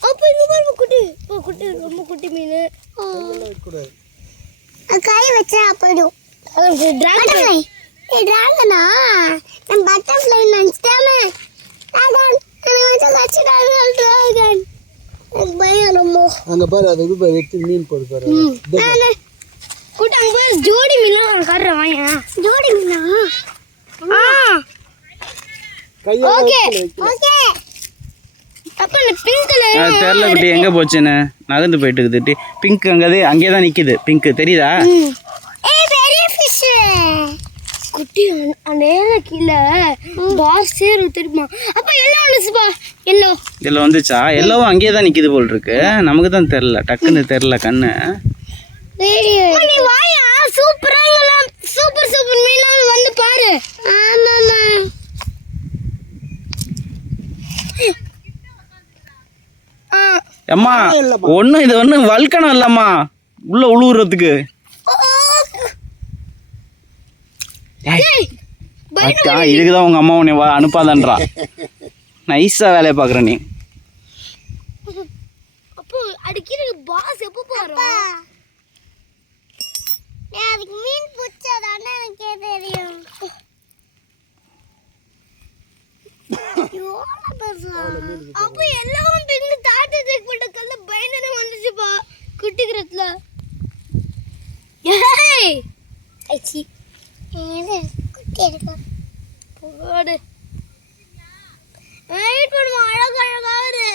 அப்ப இங்க பாரு குட்டி குட்டி ரொம்ப குட்டி மீன் கை வச்சா போய்டும் டிராகன் டிராகனா நான் பட்டர்ஃப்ளை நினைச்சேன் டிராகன் நான் வந்து கட்சி டிராகன் பயம் ரொம்ப அங்க பாரு அது இது வெட்டி மீன் போடு பாரு குட்டி அங்க பாரு ஜோடி மீன் கறற வாங்க ஜோடி மீனா ஓகே ஓகே அப்ப இந்த பிங்க் கலர் தெரியல குட்டி எங்க போச்சுன்னு நகர்ந்து போயிட்டு இருக்குது பிங்க் அங்கேயே தான் நிக்குது பிங்க் தெரியுதா ஏய் பெரிய ஃபிஷ் குட்டி நேரா கீழ பாஸ் சேரு தெரியுமா அப்ப எல்லாம் வந்துச்சுப்பா எல்லோ எல்லோ வந்துச்சா எல்லோவும் அங்கேயே தான் நிக்குது போல் இருக்கு நமக்கு தான் தெரியல டக்குன்னு தெரியல கண்ணு நீ வாயா சூப்பராங்களா சூப்பர் சூப்பர் மீன்லாம் வந்து பாரு ஆமாமா அம்மா ஒன்றும் இது ஒன்றும் வல்கணம் இல்லம்மா உள்ள உழுவுறதுக்கு இதுக்குதான் உங்க அம்மா உன்னை அனுப்பாதன்றா நைஸா வேலையை பாக்குற நீ அப்போ அடிக்கிற பாஸ் எப்போ போறோம் அதுக்கு மீன் புடிச்சதானே எனக்கே தெரியும் அப்போ எல்லாம் பிங்கு தாட்டு செக் பண்ண கல்ல பயனே வந்துச்சுப்பா குட்டிக்கிறதுல ஏய் ஐச்சி ஏது குட்டி இருக்கா போடு வெயிட் பண்ணுமா அழகா அழகா